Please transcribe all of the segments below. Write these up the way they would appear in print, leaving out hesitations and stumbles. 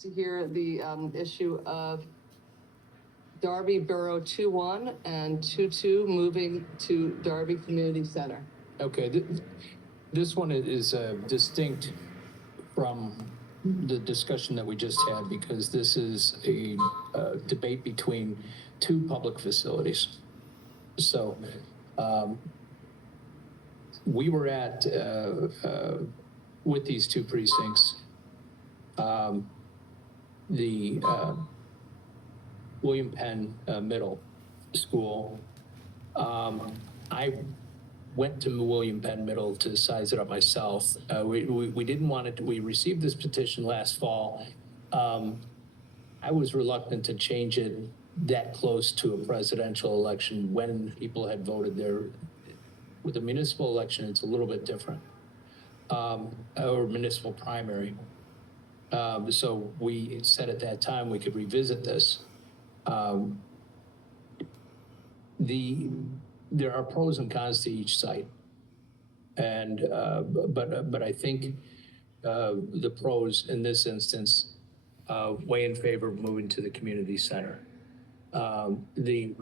to hear the issue of Darby Borough 2-1 and 2-2 moving to Darby Community Center. Okay, this one is distinct from the discussion that we just had because this is a debate between two public facilities. So we were at, with these two precincts, the William Penn Middle School. I went to William Penn Middle to size it up myself. We didn't want it. We received this petition last fall. I was reluctant to change it that close to a presidential election when people had voted there. With a municipal election, it's a little bit different, or municipal primary. So we said at that time we could revisit this. There are pros and cons to each site, and but I think the pros in this instance weigh in favor of moving to the community center. The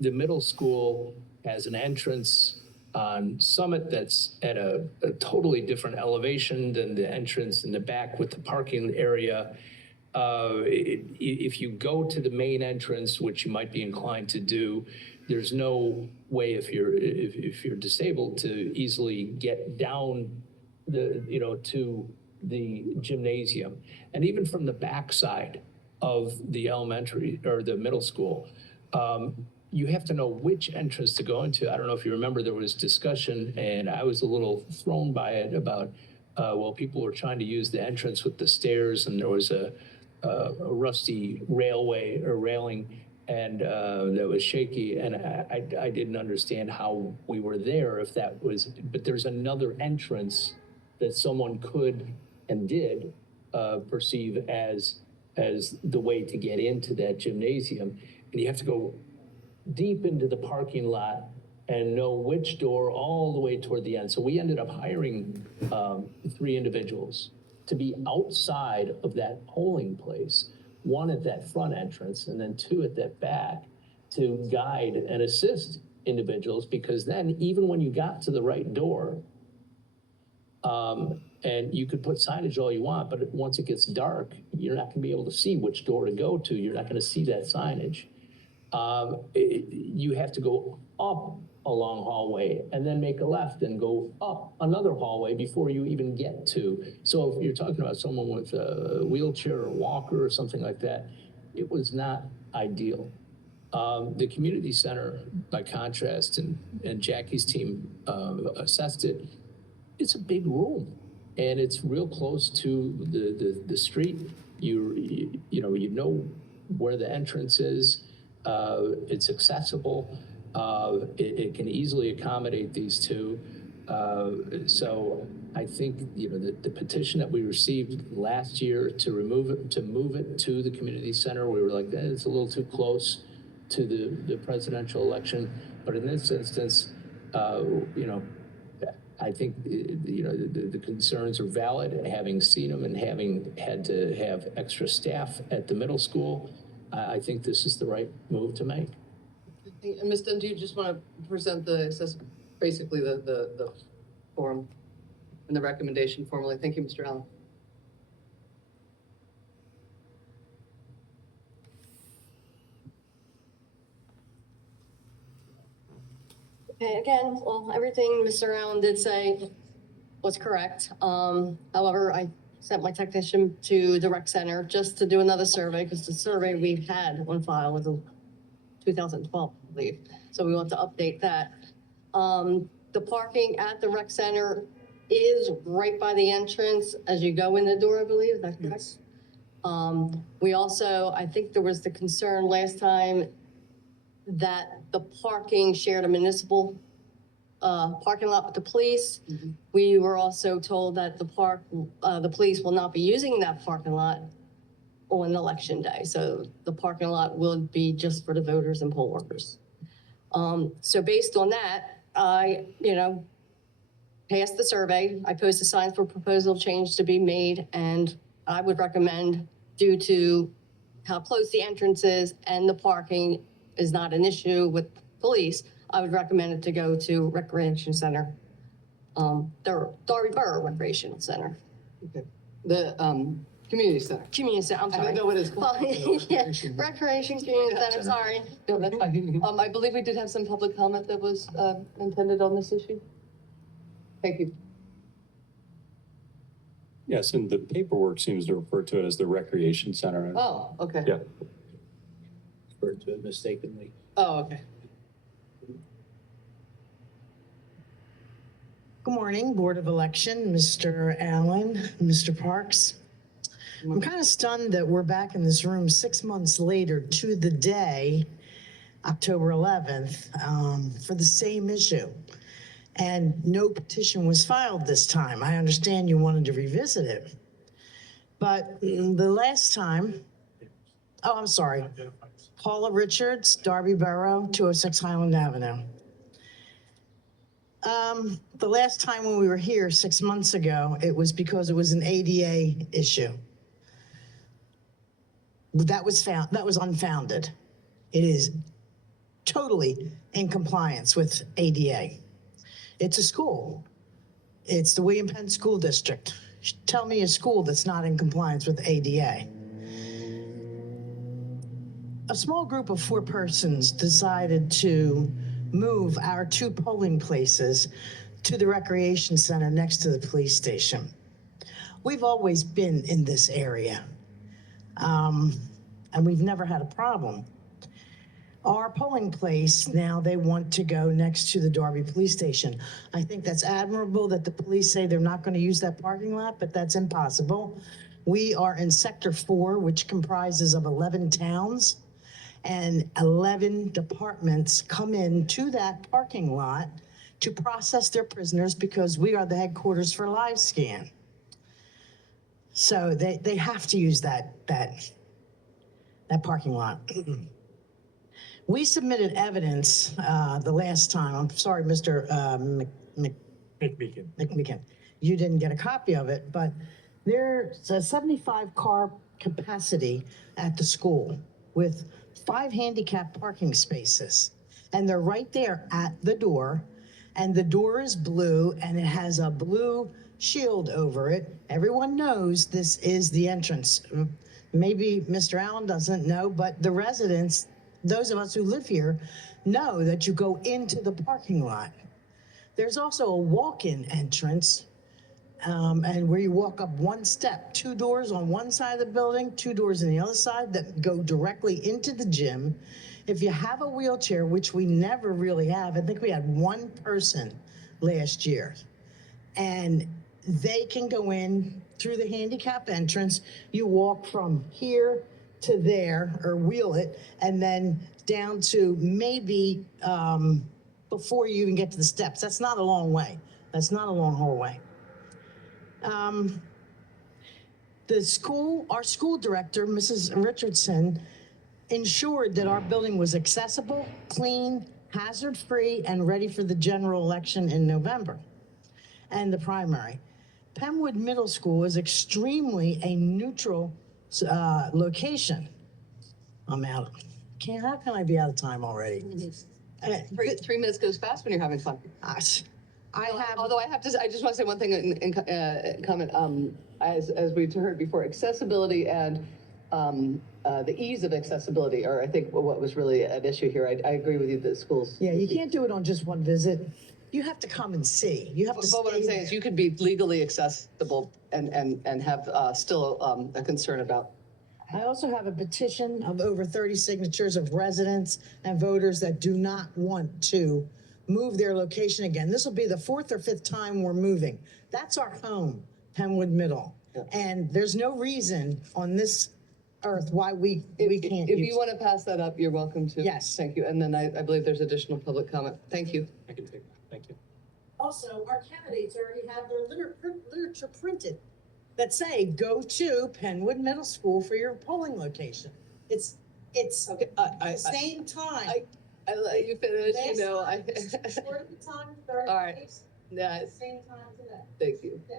middle school has an entrance on Summit that's at a totally different elevation than the entrance in the back with the parking area. If you go to the main entrance, which you might be inclined to do, there's no way if you're disabled to easily get down to the gymnasium. And even from the backside of the elementary or the middle school, you have to know which entrance to go into. I don't know if you remember, there was discussion, and I was a little thrown by it about, people were trying to use the entrance with the stairs, and there was a rusty railway or railing, and that was shaky, and I didn't understand how we were there if that was, but there's another entrance that someone could and did perceive as the way to get into that gymnasium, and you have to go deep into the parking lot and know which door all the way toward the end. So we ended up hiring 3 individuals to be outside of that polling place, 1 at that front entrance and then 2 at that back, to guide and assist individuals, because then even when you got to the right door, and you could put signage all you want, but once it gets dark, you're not gonna be able to see which door to go to. You're not gonna see that signage. You have to go up a long hallway and then make a left and go up another hallway before you even get to. So if you're talking about someone with a wheelchair or walker or something like that, it was not ideal. The community center, by contrast, and Jackie's team assessed it, it's a big room and it's real close to the street. You know where the entrance is. It's accessible. It can easily accommodate these two. So I think the petition that we received last year to move it to the community center, we were like, it's a little too close to the presidential election. But in this instance, I think the concerns are valid. Having seen them and having had to have extra staff at the middle school, I think this is the right move to make. And Ms. Dunn, do you just want to present basically the form and the recommendation formally? Thank you, Mr. Allen. Okay, again, well, everything Mr. Allen did say was correct. However, I sent my technician to the rec center just to do another survey, because the survey we've had on file was 2012, I believe. So we want to update that. The parking at the rec center is right by the entrance as you go in the door, I believe. Is that correct? We also, I think there was the concern last time that the parking shared a municipal parking lot with the police. Mm-hmm. We were also told that the police will not be using that parking lot on election day. So the parking lot will be just for the voters and poll workers. So based on that, I, passed the survey. I posted signs for proposal change to be made, and I would recommend due to how close the entrance is and the parking is not an issue with police, I would recommend it to go to Recreation Center. Darby Borough Recreation Center. Okay. The, community center. Community Center, I'm I sorry. don't know what it's called. Yeah, Recreation Community Center, sorry. No, that's fine. I believe we did have some public comment that was, intended on this issue. Thank you. Yes, and the paperwork seems to refer to it as the recreation center. Oh, okay. Yeah. Referred to it mistakenly. Oh, okay. Good morning, Board of Election, Mr. Allen, Mr. Parks. I'm kind of stunned that we're back in this room 6 months later to the day, October 11th, for the same issue. And no petition was filed this time. I understand you wanted to revisit it. But the last time, oh, I'm sorry. Paula Richards, Darby Borough, 206 Highland Avenue. The last time when we were here 6 months ago, it was because it was an ADA issue. That was unfounded. It is totally in compliance with ADA. It's a school. It's the William Penn School District. Tell me a school that's not in compliance with ADA. A small group of 4 persons decided to move our 2 polling places to the recreation center next to the police station. We've always been in this area, and we've never had a problem. Our polling place, now they want to go next to the Darby Police Station. I think that's admirable that the police say they're not going to use that parking lot, but that's impossible. We are in Sector 4, which comprises of 11 towns, and 11 departments come into that parking lot to process their prisoners because we are the headquarters for Live Scan. So they have to use that parking lot. We submitted evidence the last time. I'm sorry, Mr. McMeekin. You didn't get a copy of it, but there's a 75 car capacity at the school with 5 handicap parking spaces. And they're right there at the door. And the door is blue and it has a blue shield over it. Everyone knows this is the entrance. Maybe Mr. Allen doesn't know, but the residents, those of us who live here, know that you go into the parking lot. There's also a walk-in entrance, and where you walk up 1 step, 2 doors on one side of the building, 2 doors on the other side that go directly into the gym. If you have a wheelchair, which we never really have, I think we had 1 person last year, and they can go in through the handicap entrance. You walk from here to there, or wheel it, and then down to maybe before you even get to the steps. That's not a long way. That's not a long hallway. Our school director, Mrs. Richardson, ensured that our building was accessible, clean, hazard-free, and ready for the general election in November and the primary. Pennwood Middle School is extremely a neutral location. I'm out. How can I be out of time already? 3 minutes goes fast when you're having fun. Although I just want to say one thing in comment, as we've heard before, accessibility and the ease of accessibility are, I think, what was really an issue here. I agree with you that schools. Yeah, you can't do it on just one visit. You have to come and see. You have to But what I'm stay saying is there. you could be legally accessible and have still a concern about. I also have a petition of over 30 signatures of residents and voters that do not want to move their location again. This will be the 4th or 5th time we're moving. That's our home, Pennwood Middle. Yeah. And there's no reason on this earth why we can't If use you want to pass that up, you're welcome to. Yes. Thank you. And then I believe there's additional public comment. Thank you. I can take that. Thank you. Also, our candidates already have their literature printed that say, go to Pennwood Middle School for your polling location. It's Okay, the same time. I let you finish, you know, Short of the time, 30 All right. days, Yes, same time today. thank you. Yeah.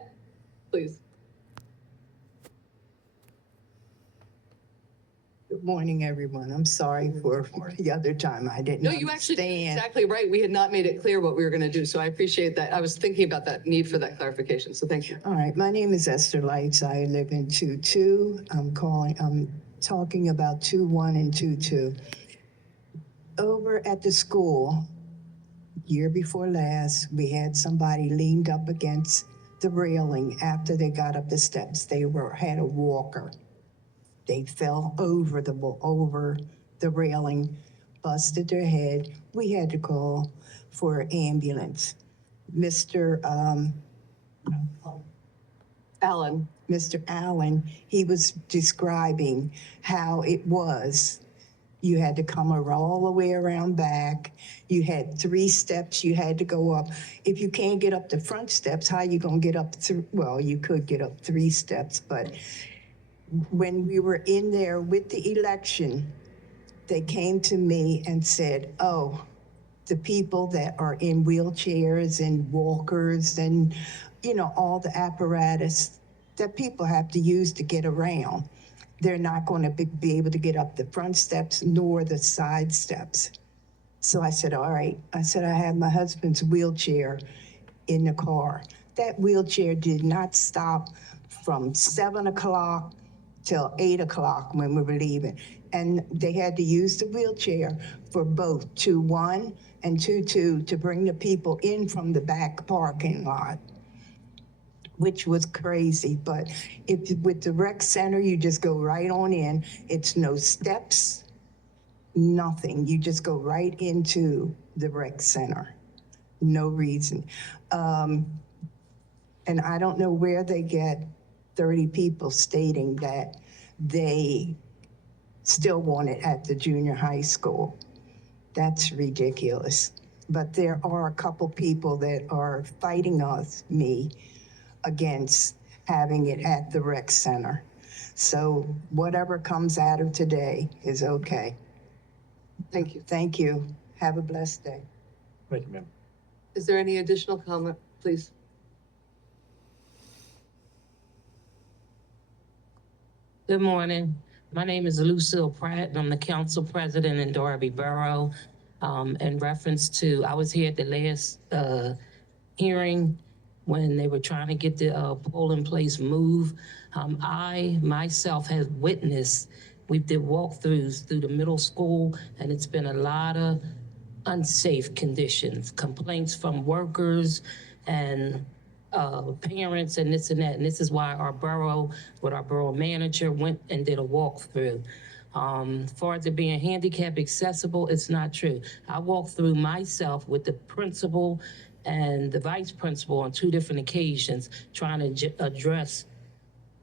Please. Good morning, everyone. I'm sorry for the other time. I didn't No, you actually did understand. exactly right. We had not made it clear what we were going to do, so I appreciate that. I was thinking about that need for that clarification, so thank you. All right, my name is Esther Lights. I live in 22. I'm talking about 21 and 22. Over at the school, year before last, we had somebody leaned up against the railing after they got up the steps. They had a walker. They fell over the railing, busted their head. We had to call for an ambulance. Mr. Allen, he was describing how it was. You had to come all the way around back. You had 3 steps you had to go up. If you can't get up the front steps, how you gonna get up through? Well, you could get up 3 steps, but when we were in there with the election, they came to me and said, oh, the people that are in wheelchairs and walkers and, all the apparatus that people have to use to get around, they're not going to be able to get up the front steps nor the side steps. So I said, all right. I said, I have my husband's wheelchair in the car. That wheelchair did not stop from 7 o'clock till 8 o'clock when we were leaving. And they had to use the wheelchair for both 2-1 and 2-2 to bring the people in from the back parking lot, which was crazy. But with the rec center, you just go right on in. It's no steps, nothing. You just go right into the rec center. No reason. And I don't know where they get 30 people stating that they still want it at the junior high school. That's ridiculous. But there are a couple people that are fighting me against having it at the rec center. So whatever comes out of today is okay. Thank you. Thank you. Have a blessed day. Thank you, ma'am. Is there any additional comment, please? Good morning. My name is Lucille Pratt, and I'm the council president in Darby Borough. In reference to, I was here at the last hearing when they were trying to get the polling place moved. I myself have witnessed, we did walkthroughs through the middle school, and it's been a lot of unsafe conditions, complaints from workers and parents and this and that. And this is why our borough, with our borough manager, went and did a walkthrough. As far as it being handicap accessible, it's not true. I walked through myself with the principal and the vice principal on 2 different occasions, trying to address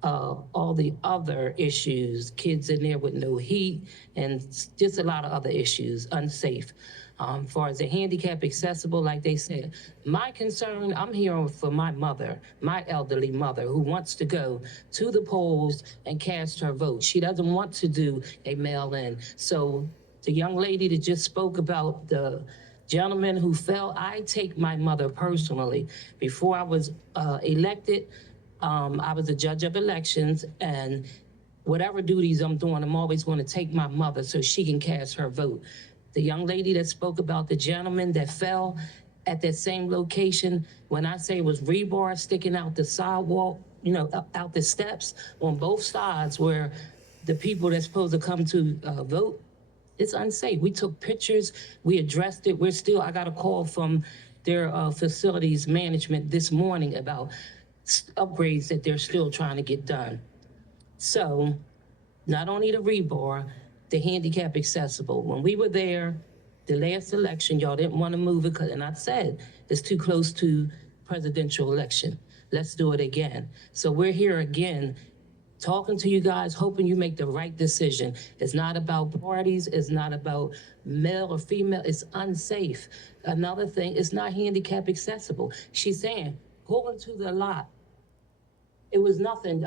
all the other issues, kids in there with no heat, and just a lot of other issues, unsafe. As far as the handicap accessible, like they said, my concern, I'm here for my mother, my elderly mother, who wants to go to the polls and cast her vote. She doesn't want to do a mail-in. So the young lady that just spoke about the gentleman who fell, I take my mother personally. Before I was elected, I was a judge of elections, and whatever duties I'm doing, I'm always going to take my mother so she can cast her vote. The young lady that spoke about the gentleman that fell at that same location, when I say it was rebar sticking out the sidewalk, out the steps on both sides where the people that's supposed to come to vote, it's unsafe. We took pictures, we addressed it. I got a call from their facilities management this morning about upgrades that they're still trying to get done. So not only the rebar, the handicap accessible. When we were there, the last election, y'all didn't want to move it, and I said, it's too close to presidential election. Let's do it again. So we're here again, talking to you guys, hoping you make the right decision. It's not about parties, it's not about male or female, it's unsafe. Another thing, it's not handicap accessible. She's saying, pull into the lot. It was nothing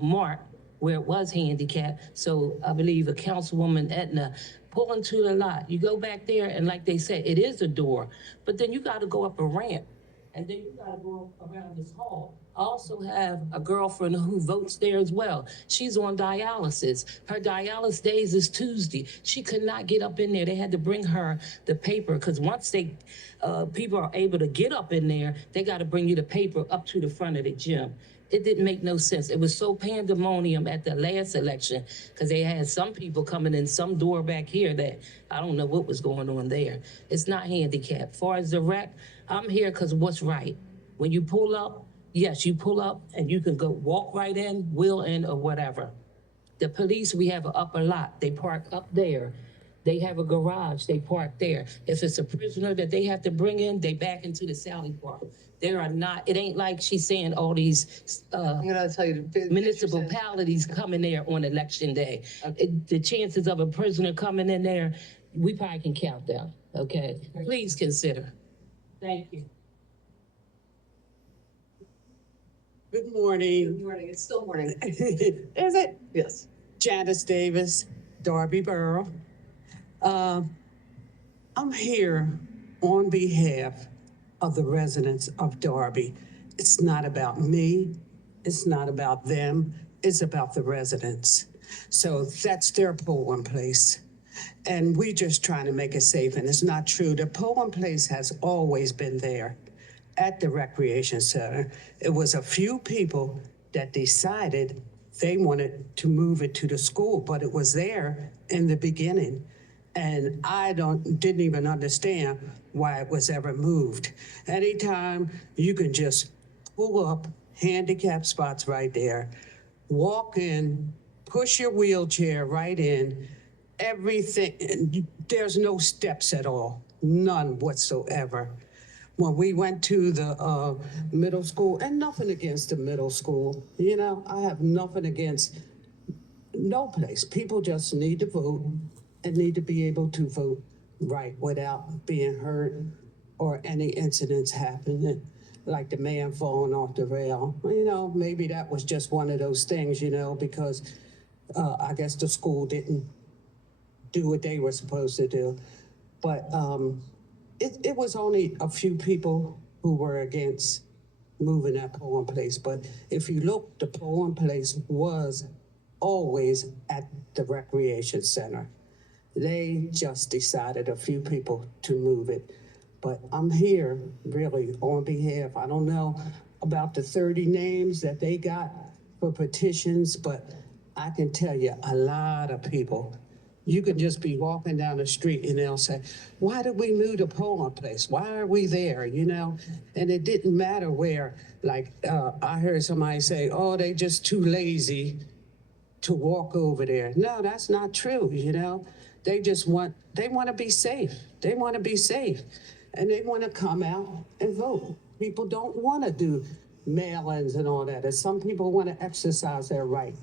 marked where it was handicapped. So I believe a councilwoman, Etna, pull into the lot. You go back there, and like they said, it is a door, but then you got to go up a ramp. and then you gotta go around this hall. I also have a girlfriend who votes there as well. She's on dialysis. Her dialysis days is Tuesday. She could not get up in there. They had to bring her the paper, because once people are able to get up in there, they gotta bring you the paper up to the front of the gym. It didn't make no sense. It was so pandemonium at the last election, because they had some people coming in some door back here that I don't know what was going on there. It's not handicapped. Far as the rec, I'm here because what's right. When you pull up, yes, you pull up and you can go walk right in, wheel in, or whatever. The police, we have an upper lot. They park up there. They have a garage. They park there. If it's a prisoner that they have to bring in, they back into the Sally Park. There are not, it ain't like she's saying all these I'm gonna tell you. municipalities coming there on election day. The chances of a prisoner coming in there, we probably can count them, okay? Please consider. Thank you. Good morning. Good morning, it's still morning. Is it? Yes. Janice Davis, Darby Borough. I'm here on behalf of the residents of Darby. It's not about me. It's not about them. It's about the residents. So that's their polling place. And we just trying to make it safe, and it's not true. The polling place has always been there at the recreation center. It was a few people that decided they wanted to move it to the school, but it was there in the beginning. And I didn't even understand why it was ever moved. Anytime you can just pull up handicap spots right there, walk in, push your wheelchair right in, everything, and there's no steps at all, none whatsoever. When we went to the middle school, and nothing against the middle school, you know, I have nothing against no place. People just need to vote and need to be able to vote right without being hurt or any incidents happening, like the man falling off the rail. You know, maybe that was just one of those things, you know, because I guess the school didn't do what they were supposed to do. But it was only a few people who were against moving that polling place. But if you look, the polling place was always at the recreation center. They just decided, a few people, to move it. But I'm here really on behalf, I don't know about the 30 names that they got for petitions, but I can tell you a lot of people. You could just be walking down the street and they'll say, why did we move the polling place? Why are we there, you know? And it didn't matter where. Like, I heard somebody say, oh, they just too lazy to walk over there. No, that's not true, you know? They want to be safe. They want to be safe. And they want to come out and vote. People don't want to do mail-ins and all that. And some people want to exercise their right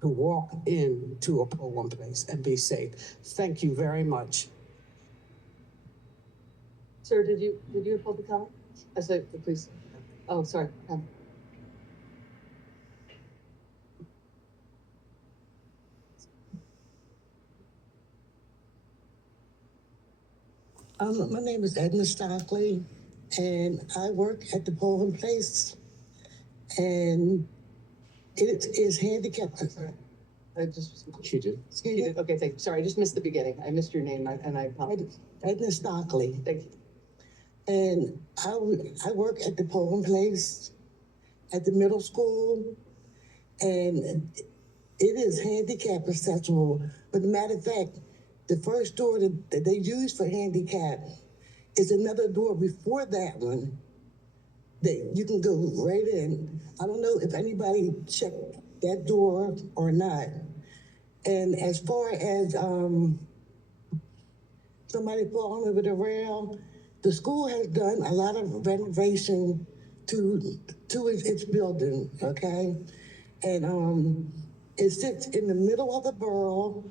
to walk into a polling place and be safe. Thank you very much. Sir, did you have public comment? I said, please. Oh, sorry. My name is Edna Stockley, and I work at the polling place, and it is handicapped. I just. She did. You did? Okay, thank you. Sorry, I just missed the beginning. I missed your name and I apologize. Edna Stockley, Thank you. and I work at the polling place at the middle school, and it is handicap accessible. But matter of fact, the first door that they use for handicap is another door before that one that you can go right in. I don't know if anybody checked that door or not. And as far as somebody falling over the rail, the school has done a lot of renovation to its building, okay? And it sits in the middle of the borough.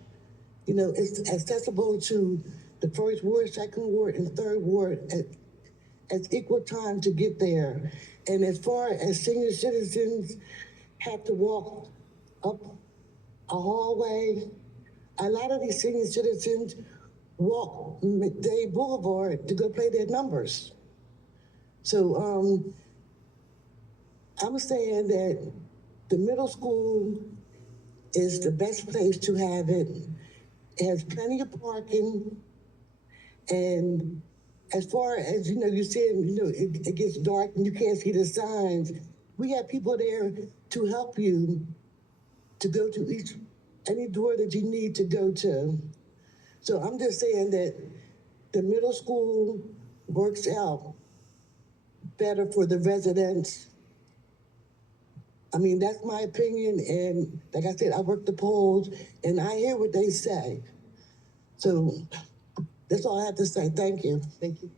You know, it's accessible to the first ward, second ward, and third ward at equal time to get there. And as far as senior citizens have to walk up a hallway, a lot of these senior citizens walk McDade Boulevard to go play their numbers. So, I'm saying that the middle school is the best place to have it. It has plenty of parking. And as far as, you said, it gets dark and you can't see the signs. We have people there to help you to go to any door that you need to go to. So I'm just saying that the middle school works out better for the residents. I mean, that's my opinion. And like I said, I work the polls and I hear what they say. So that's all I have to say. Thank you. Thank you.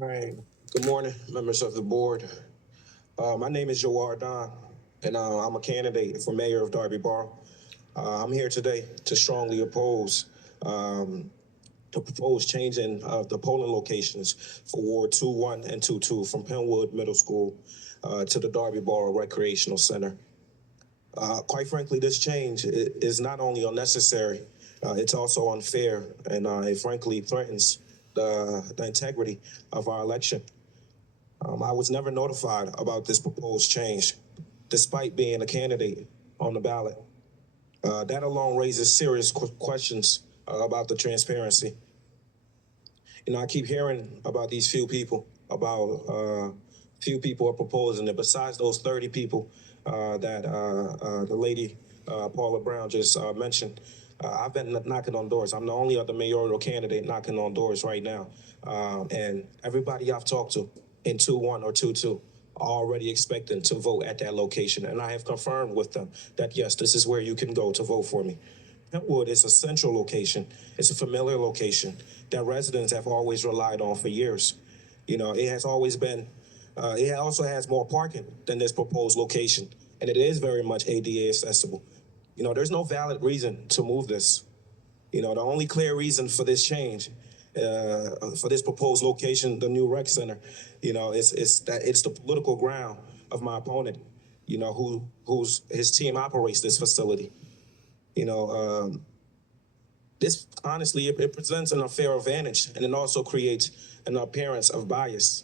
All right. Good morning, members of the board. My name is Joar Don, and I'm a candidate for mayor of Darby Borough. I'm here today to strongly oppose the proposed changing of the polling locations for Ward 2-1 and 2-2 from Pennwood Middle School to the Darby Borough Recreational Center. Quite frankly, this change is not only unnecessary, it's also unfair, and it frankly threatens the integrity of our election. I was never notified about this proposed change, despite being a candidate on the ballot. That alone raises serious questions about the transparency. I keep hearing about these few people are proposing it. Besides those 30 people that the lady Paula Brown just mentioned, I've been knocking on doors. I'm the only other mayoral candidate knocking on doors right now. And everybody I've talked to in 2-1 or 2-2 are already expecting to vote at that location. And I have confirmed with them that, yes, this is where you can go to vote for me. Pennwood is a central location. It's a familiar location that residents have always relied on for years. It has always been, it also has more parking than this proposed location. And it is very much ADA accessible. There's no valid reason to move this. The only clear reason for this change, for this proposed location, the new rec center, is that it's the political ground of my opponent, who's his team operates this facility. This honestly, it presents an unfair advantage, and it also creates an appearance of bias.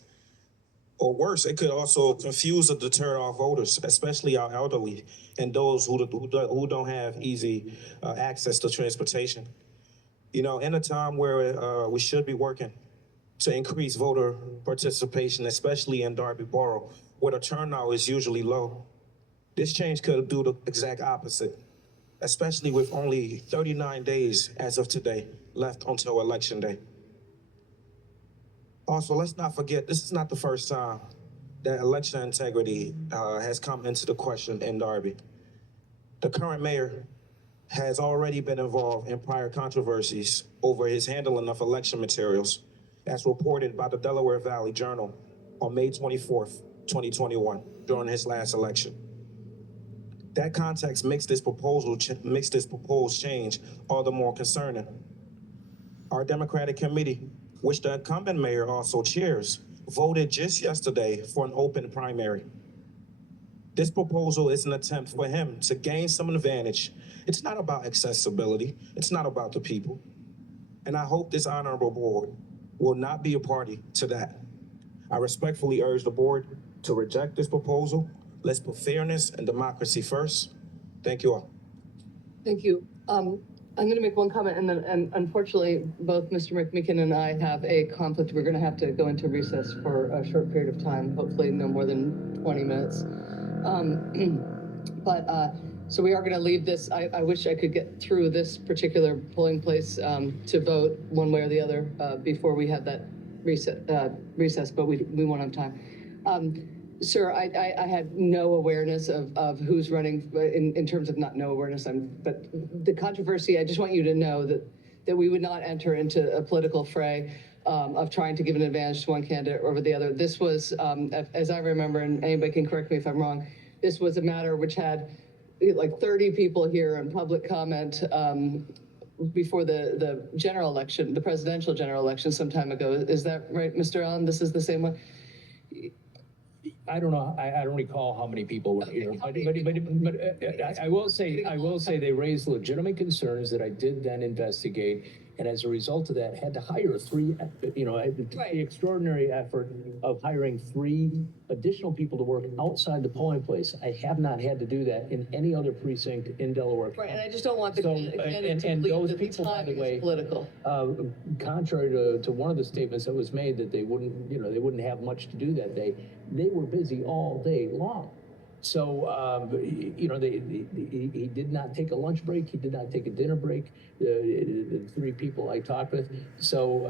Or worse, it could also confuse or deter our voters, especially our elderly and those who don't have easy access to transportation. In a time where we should be working to increase voter participation, especially in Darby Borough, where the turnout is usually low, this change could do the exact opposite, especially with only 39 days as of today left until Election Day. Also, let's not forget, this is not the first time that election integrity has come into the question in Darby. The current mayor has already been involved in prior controversies over his handling of election materials, as reported by the Delaware Valley Journal on May 24th, 2021, during his last election. That context makes this proposed change all the more concerning. Our Democratic committee, which the incumbent mayor also chairs, voted just yesterday for an open primary. This proposal is an attempt for him to gain some advantage. It's not about accessibility. It's not about the people. And I hope this honorable board will not be a party to that. I respectfully urge the board to reject this proposal. Let's put fairness and democracy first. Thank you all. Thank you. I'm going to make one comment, and unfortunately, both Mr. McMeekin and I have a conflict. We're going to have to go into recess for a short period of time, hopefully no more than 20 minutes. So we are going to leave this. I wish I could get through this particular polling place to vote one way or the other before we have that recess, but we won't have time. Sir, I had no awareness of who's running in terms of not no awareness, but the controversy, I just want you to know that we would not enter into a political fray of trying to give an advantage to one candidate over the other. This was, as I remember, and anybody can correct me if I'm wrong, this was a matter which had like 30 people here in public comment before the general election, the presidential general election some time ago. Is that right, Mr. Allen? This is the same one? I don't know, I don't recall how many people were here, but I will say they raised legitimate concerns that I did then investigate. And as a result of that, had to hire three, the extraordinary effort of hiring 3 additional people to work outside the polling place. I have not had to do that in any other precinct in Delaware County. Right, and I just don't want the So, candidate to and believe those that the people, by the timing way, is political. Contrary to one of the statements that was made that they wouldn't have much to do that day, they were busy all day long. So, he did not take a lunch break. He did not take a dinner break. The 3 people I talked with. So,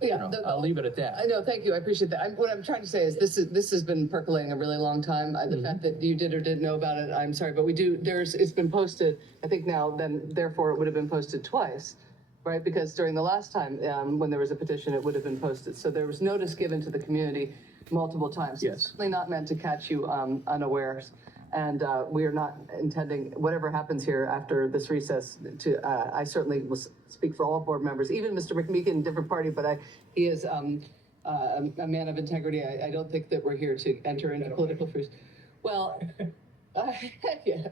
I'll leave it at that. I know, thank you, I appreciate that. What I'm trying to say is this has been percolating a really long time. The fact that you did or didn't know about it, I'm sorry, but it's been posted, I think now, then therefore it would have been posted twice, right? Because during the last time, when there was a petition, it would have been posted. So there was notice given to the community multiple times. Yes. It's certainly not meant to catch you unawares. And we are not intending, whatever happens here after this recess, I certainly will speak for all board members, even Mr. McMeekin, different party, but he is a man of integrity. I don't think that we're here to enter into political feud. Well, yeah,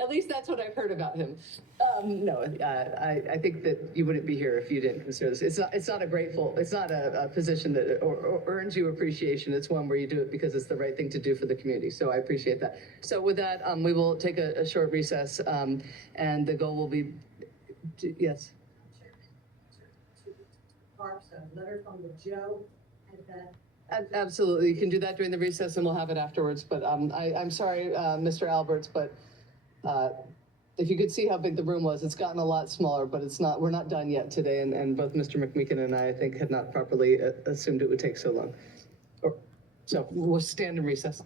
at least that's what I've heard about him. I think that you wouldn't be here if you didn't consider this. It's not a position that earns you appreciation. It's one where you do it because it's the right thing to do for the community. So I appreciate that. So with that, we will take a short recess, and the goal will be, yes. A letter from the Joe at that. Absolutely, you can do that during the recess and we'll have it afterwards, but I'm sorry, Mr. Alberts, but if you could see how big the room was, it's gotten a lot smaller, but we're not done yet today, and both Mr. McMeekin and I think, had not properly assumed it would take so long. So we'll stand in recess.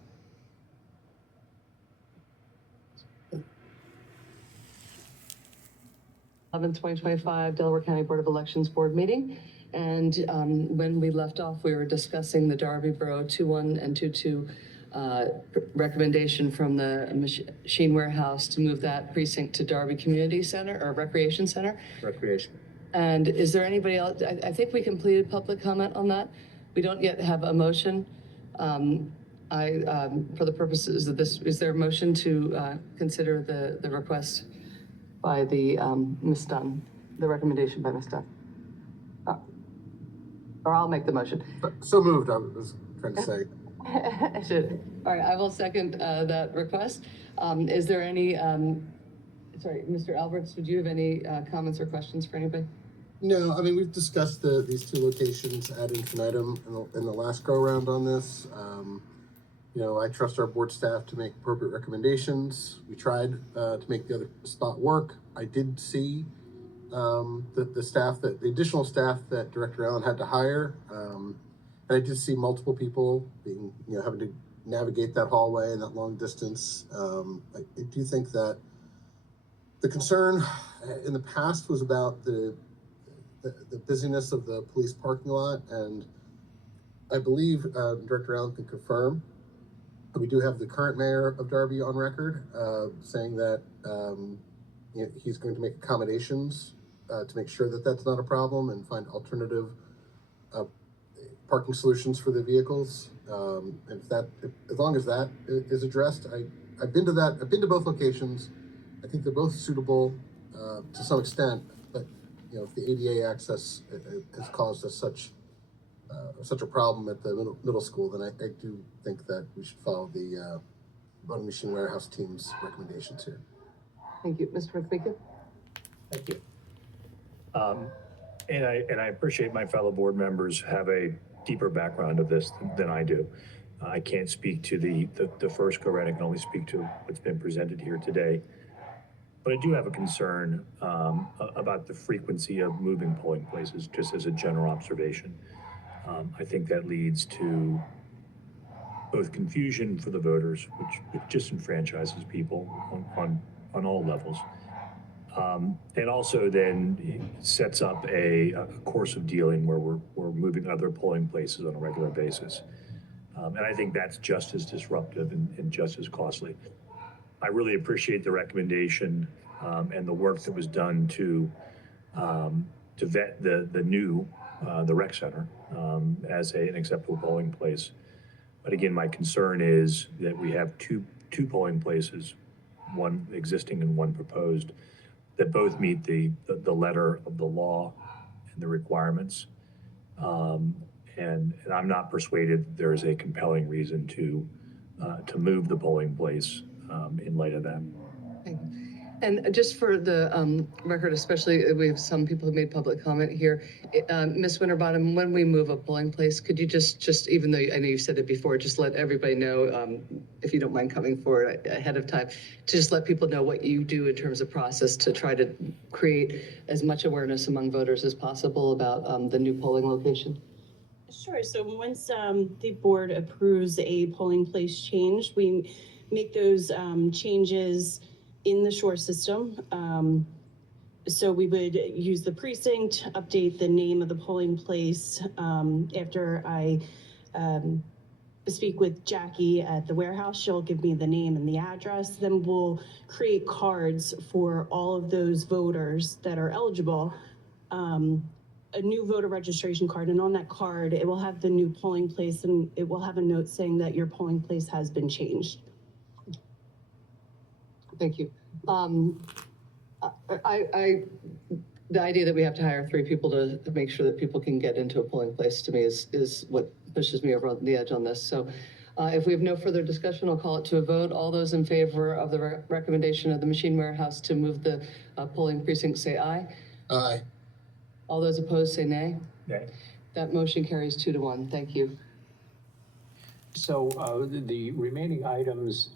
2025 Delaware County Board of Elections Board meeting. And when we left off, we were discussing the Darby Borough 2-1 and 2-2 recommendation from the machine warehouse to move that precinct to Darby Community Center or Recreation Center. Recreation. And is there anybody else? I think we completed public comment on that. We don't yet have a motion. For the purposes of this, is there a motion to consider the request by the Ms. Dunn, the recommendation by Ms. Dunn? Or I'll make the motion. So moved, I was trying to say. I should. All right, I will second that request. Is there any, sorry, Mr. Alberts, would you have any comments or questions for anybody? No, I mean, we've discussed these 2 locations ad infinitum in the last go around on this. I trust our board staff to make appropriate recommendations. We tried to make the other spot work. I did see the additional staff that Director Allen had to hire. And I did see multiple people being, having to navigate that hallway and that long distance. I do think that the concern in the past was about the busyness of the police parking lot. And I believe Director Allen can confirm, we do have the current mayor of Darby on record saying that he's going to make accommodations to make sure that that's not a problem and find alternative parking solutions for the vehicles. And as long as that is addressed, I've been to both locations. I think they're both suitable to some extent, but if the ADA access has caused us such a problem at the middle school, then I do think that we should follow the voting machine warehouse team's recommendations here. Thank you, Mr. McMeekin. Thank you. And I appreciate my fellow board members have a deeper background of this than I do. I can't speak to the first go-round. I can only speak to what's been presented here today. But I do have a concern about the frequency of moving polling places, just as a general observation. I think that leads to both confusion for the voters, which disenfranchises people on all levels. And also then sets up a course of dealing where we're moving other polling places on a regular basis. And I think that's just as disruptive and just as costly. I really appreciate the recommendation and the work that was done to vet the new the rec center as an acceptable polling place. But again, my concern is that we have two polling places, one existing and one proposed, that both meet the letter of the law and the requirements. And I'm not persuaded there is a compelling reason to move the polling place in light of that. Okay. And just for the record, especially we have some people who made public comment here. Ms. Winterbottom, when we move a polling place, could you just even though I know you've said it before, just let everybody know, if you don't mind coming forward ahead of time, to just let people know what you do in terms of process to try to create as much awareness among voters as possible about the new polling location? Sure. So once the board approves a polling place change, we make those changes in the Shore system. So we would use the precinct, update the name of the polling place. After I speak with Jackie at the warehouse, she'll give me the name and the address. Then we'll create cards for all of those voters that are eligible. A new voter registration card, and on that card, it will have the new polling place, and it will have a note saying that your polling place has been changed. Thank you. The idea that we have to hire 3 people to make sure that people can get into a polling place to me is what pushes me over the edge on this. So if we have no further discussion, I'll call it to a vote. All those in favor of the recommendation of the machine warehouse to move the polling precinct, say aye. Aye. All those opposed, say nay. Nay. That motion carries 2-1. Thank you. So the remaining items